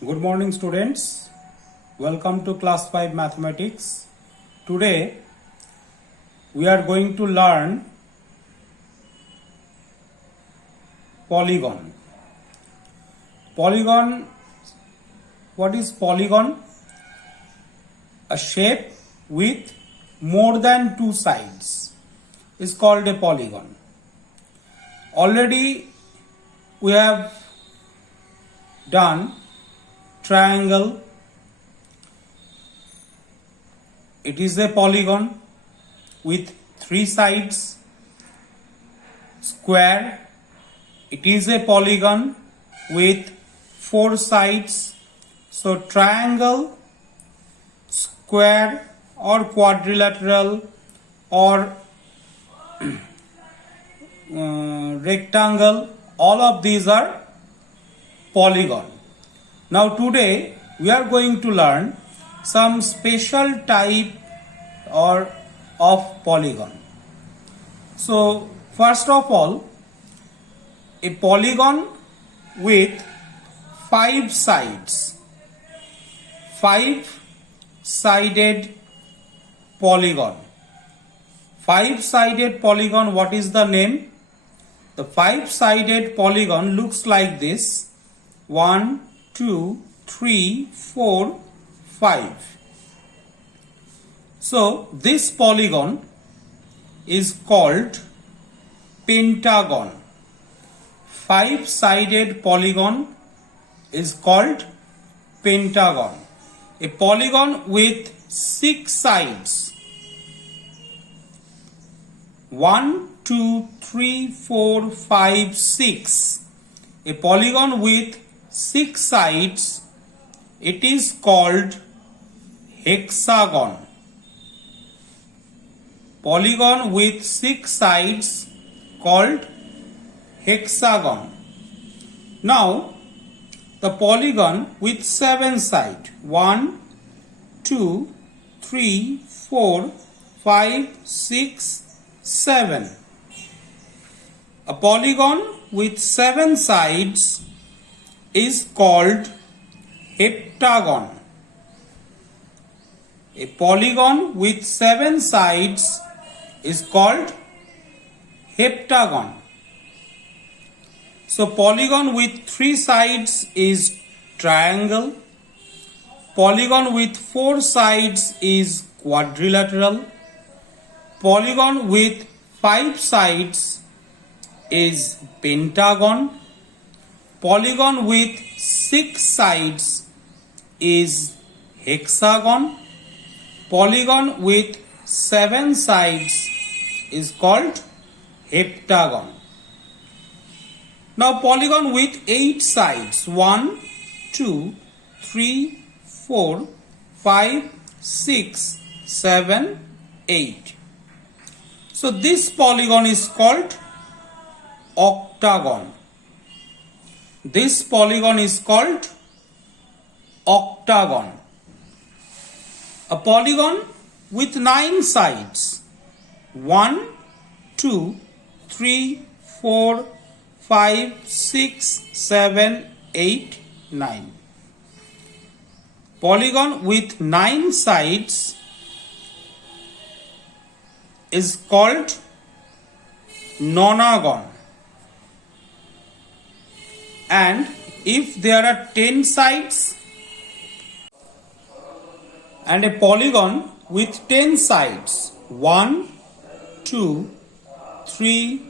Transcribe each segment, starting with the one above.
Good morning, students. Welcome to class 5 mathematics. Today we are going to learn polygon. Polygon, what is polygon? A shape with more than two sides is called a polygon. Already we have done triangle. It is a polygon with three sides. Square, it is a polygon with four sides. So triangle, square or quadrilateral or rectangle, all of these are polygon. Now today we are going to learn some special type or of polygon. So first of all, a polygon with five sides, five-sided polygon. Five-sided polygon, what is the name? The five-sided polygon looks like this: 1, 2, 3, 4, 5. So this polygon is called pentagon. Five-sided polygon is called pentagon. A polygon with six sides: 1, 2, 3, 4, 5, 6. A polygon with six sides, it is called hexagon. Polygon with six sides called hexagon. Now the polygon with seven sides: 1, 2, 3, 4, 5, 6, 7. A polygon with seven sides is called heptagon. A polygon with seven sides is called heptagon. So polygon with three sides is triangle. Polygon with four sides is quadrilateral. Polygon with five sides is pentagon. Polygon with six sides is hexagon. Polygon with seven sides is called heptagon. Now polygon with eight sides: 1, 2, 3, 4, 5, 6, 7, 8. So this polygon is called octagon. This polygon is called octagon. A polygon with nine sides: 1, 2, 3, 4, 5, 6, 7, 8, 9. Polygon with nine sides is called nonagon. And if there are 10 sides, and a polygon with 10 sides: 1, 2, 3,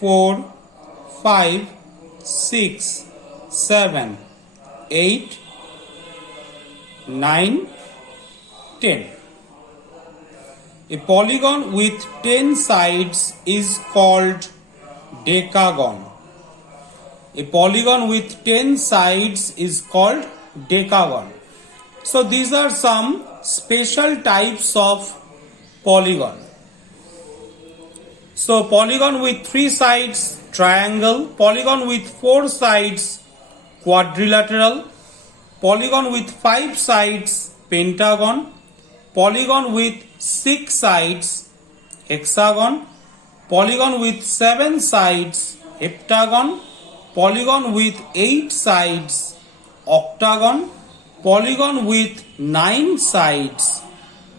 4, 5, 6, 7, 8, 9, 10. A polygon with 10 sides is called decagon. A polygon with 10 sides is called decagon. So these are some special types of polygon. So polygon with three sides, triangle. Polygon with four sides, quadrilateral. Polygon with five sides, pentagon. Polygon with six sides, hexagon. Polygon with seven sides, heptagon. Polygon with eight sides octagon. Polygon with 9 sides,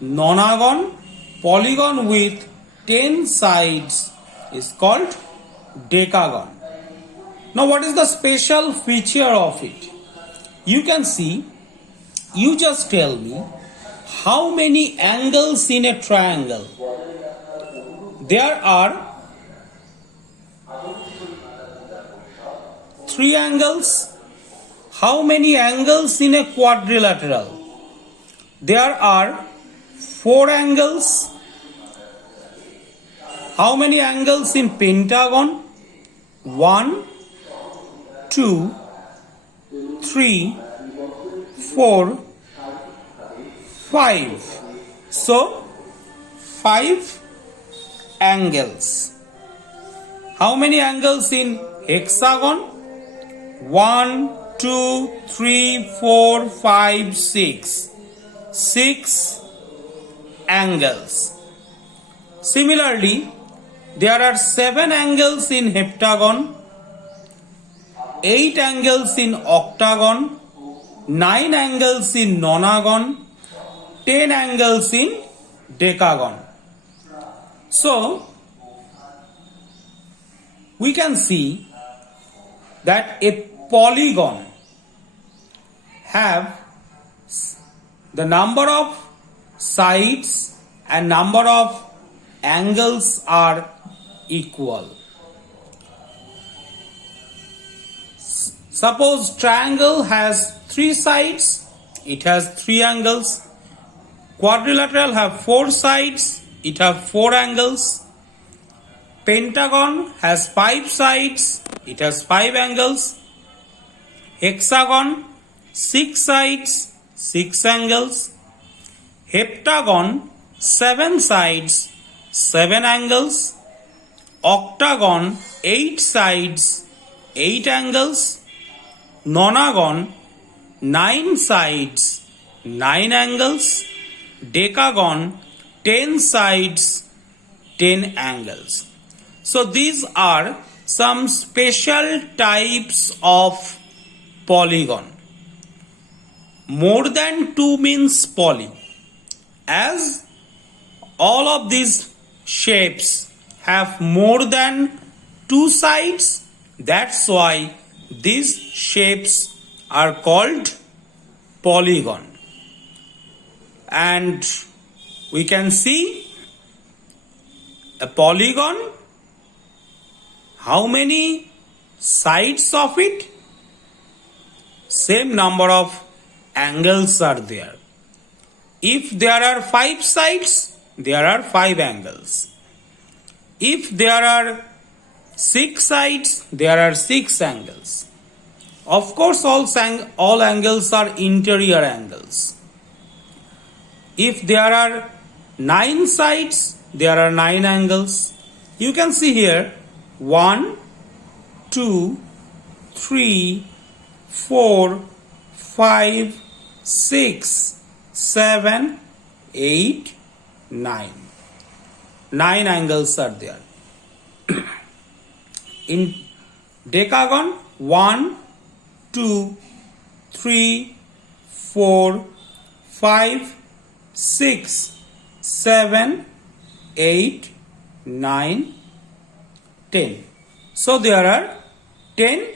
nonagon. Polygon with 10 sides is called decagon. Now what is the special feature of it? You can see, you just tell me how many angles in a triangle. There are 3 angles. How many angles in a quadrilateral? There are 4 angles. How many angles in pentagon? 1, 2, 3, 4, 5. So 5 angles. How many angles in hexagon? 1, 2, 3, 4, 5, 6. 6 angles. Similarly, there are 7 angles in heptagon, 8 angles in octagon, 9 angles in nonagon, 10 angles in decagon. So, we can see that a polygon have the number of sides and number of angles are equal. Suppose triangle has 3 sides, it has 3 angles. Quadrilateral have 4 sides, it have 4 angles. Pentagon has 5 sides, it has 5 angles. Hexagon 6 sides, 6 angles. Heptagon 7 sides, 7 angles. Octagon 8 sides, 8 angles. Nonagon 9 sides, 9 angles. Decagon 10 sides, 10 angles. So these are some special types of polygon. More than 2 means poly. As all of these shapes have more than 2 sides, that's why these shapes are called polygon. And we can see a polygon, how many sides of it? Same number of angles are there. If there are 5 sides, there are 5 angles. If there are 6 sides, there are 6 angles. Of course, all angles are interior angles. If there are 9 sides, there are 9 angles. You can see here 1, 2, 3, 4, 5, 6, 7, 8, 9. 9 angles are there. In decagon, 1, 2, 3, 4, 5, 6, 7, 8, 9, 10. So there are 10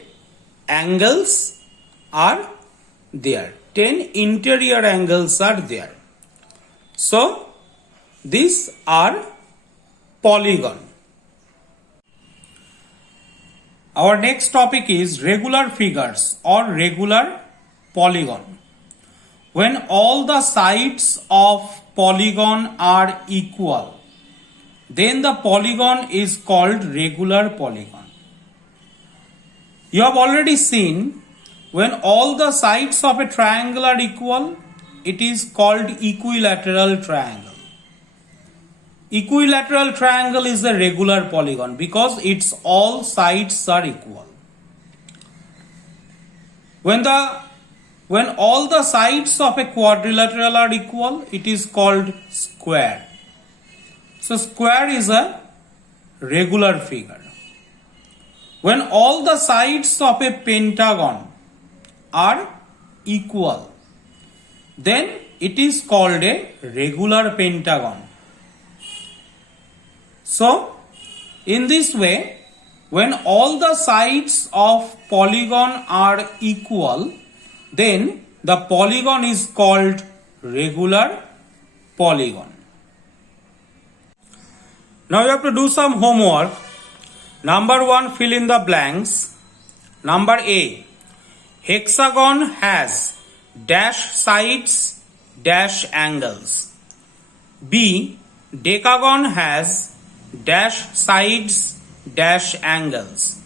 angles are there. 10 interior angles are there. So these are polygon. Our next topic is regular figures or regular polygon. When all the sides of polygon are equal, then the polygon is called regular polygon. You have already seen when all the sides of a triangle are equal, it is called equilateral triangle. Equilateral triangle is a regular polygon because its all sides are equal. When all the sides of a quadrilateral are equal, it is called square. So square is a regular figure. When all the sides of a pentagon are equal, then it is called a regular pentagon. So, in this way, when all the sides of polygon are equal, then the polygon is called regular polygon. Now you have to do some homework. Number 1, fill in the blanks. Number A, hexagon has dash sides, dash angles. B, decagon has dash sides, dash angles.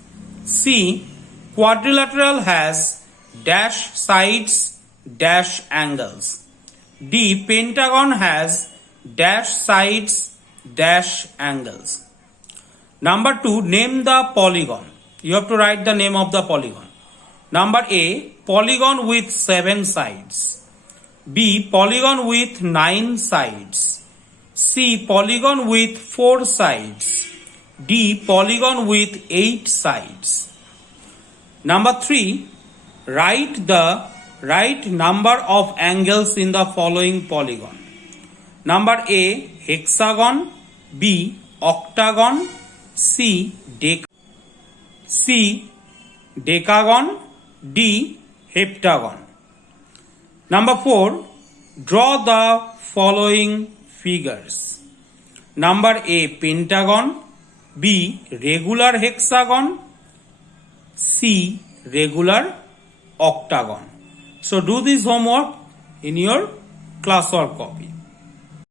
C, quadrilateral has dash sides, dash angles. D, pentagon has dash sides, dash angles. Number 2, name the polygon. You have to write the name of the polygon. Number A, polygon with 7 sides. B, polygon with 9 sides. C, polygon with 4 sides. D, polygon with 8 sides. Number 3, write the right number of angles in the following polygon. Number A, hexagon. B, octagon. C, decagon. D, heptagon. Number 4, draw the following figures. Number A, pentagon. B, regular hexagon. C, regular octagon. So do this homework in your classwork copy.